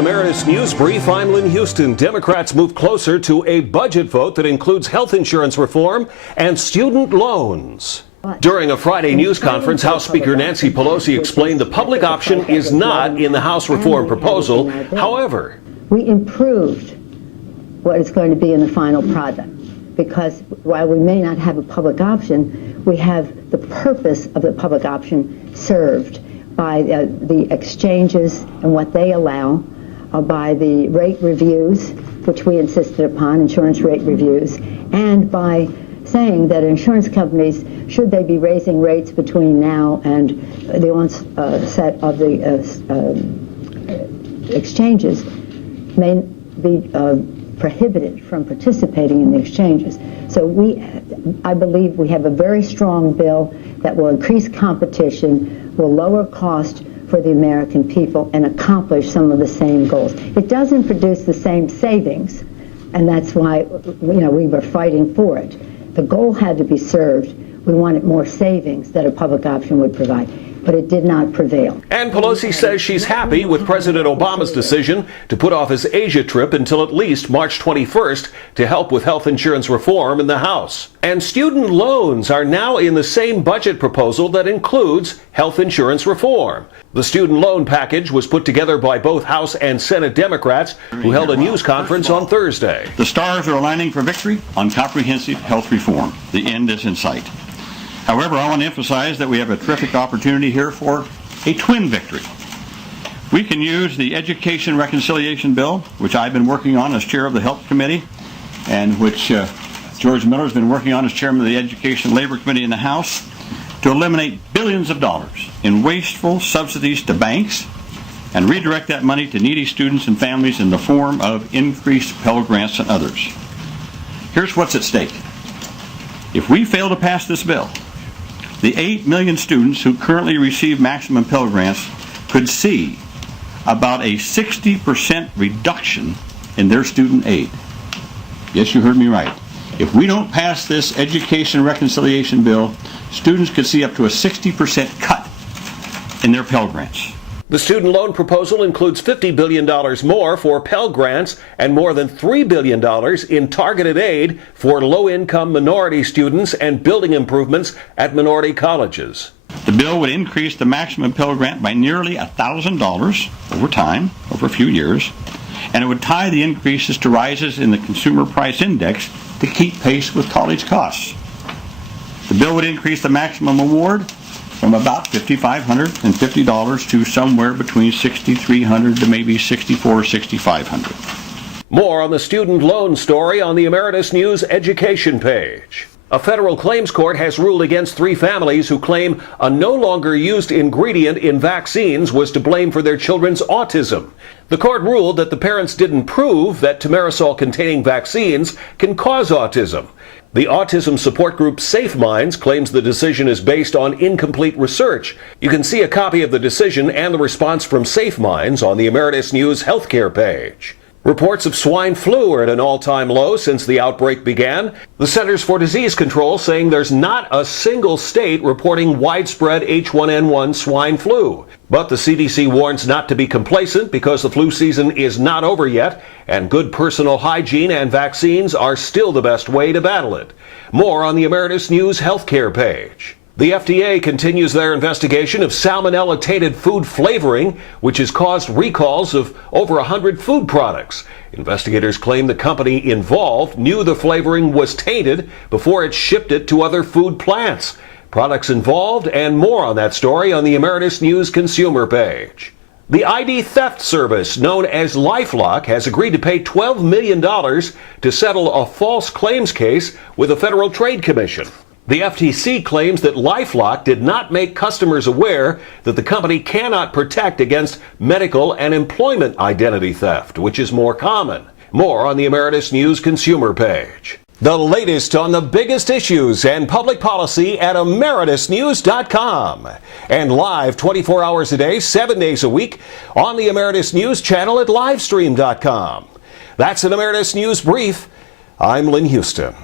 Emeritus Newsbrief, I'm Lynn Houston. Democrats move closer to a budget vote that includes health insurance reform and student loans. During a Friday news conference, House Speaker Nancy Pelosi explained the public option is not in the House reform proposal. However, we improved what is going to be in the final product, because while we may not have a public option, we have the purpose of the public option served by the exchanges and what they allow, by the rate reviews, which we insisted upon, insurance rate reviews, and by saying that insurance companies, should they be raising rates between now and the onset of the exchanges, may be prohibited from participating in the exchanges. So I believe we have a very strong bill that will increase competition, will lower cost for the American people, and accomplish some of the same goals. It doesn't produce the same savings, and that's why we were fighting for it. The goal had to be served. We wanted more savings that a public option would provide, but it did not prevail. And Pelosi says she's happy with President Obama's decision to put off his Asia trip until at least March 21st to help with health insurance reform in the House. And student loans are now in the same budget proposal that includes health insurance reform. The student loan package was put together by both House and Senate Democrats, who held a news conference on Thursday. The stars are aligning for victory on comprehensive health reform. The end is in sight. However, I want to emphasize that we have a terrific opportunity here for a twin victory. We can use the Education Reconciliation Bill, which I've been working on as chair of the Health Committee, and which George Miller has been working on as chairman of the Education and Labor Committee in the House, to eliminate billions of dollars in wasteful subsidies to banks and redirect that money to needy students and families in the form of increased Pell Grants and others. Here's what's at stake. If we fail to pass this bill, the 8 million students who currently receive maximum Pell Grants could see about a 60% reduction in their student aid. Yes, you heard me right. If we don't pass this Education Reconciliation Bill, students could see up to a 60% cut in their Pell Grants. The student loan proposal includes $50 billion more for Pell Grants and more than $3 billion in targeted aid for low-income minority students and building improvements at minority colleges. The bill would increase the maximum Pell Grant by nearly $1,000 over time, over a few years, and it would tie the increases to rises in the Consumer Price Index to keep pace with college costs. The bill would increase the maximum award from about $5,550 to somewhere between $6,300 to maybe $6,400 or $6,500. More on the student loan story on the Emeritus News education page. A federal claims court has ruled against 3 families who claim a no longer used ingredient in vaccines was to blame for their children's autism. The court ruled that the parents didn't prove that thimerosal-containing vaccines can cause autism. The autism support group Safe Minds claims the decision is based on incomplete research. You can see a copy of the decision and the response from Safe Minds on the Emeritus News healthcare page. Reports of swine flu are at an all-time low since the outbreak began. The Centers for Disease Control saying there's not a single state reporting widespread H1N1 swine flu. But the CDC warns not to be complacent because the flu season is not over yet, and good personal hygiene and vaccines are still the best way to battle it. More on the Emeritus News healthcare page. The FDA continues their investigation of salmonella-tainted food flavoring, which has caused recalls of over 100 food products. Investigators claim the company involved knew the flavoring was tainted before it shipped it to other food plants. Products involved and more on that story on the Emeritus News consumer page. The ID theft service known as LifeLock has agreed to pay $12 million to settle a false claims case with the Federal Trade Commission. The FTC claims that LifeLock did not make customers aware that the company cannot protect against medical and employment identity theft, which is more common. More on the Emeritus News consumer page. The latest on the biggest issues and public policy at emeritusnews.com. And live 24 hours a day, 7 days a week on the Emeritus News channel at livestream.com. That's an Emeritus News Brief. I'm Lynn Houston.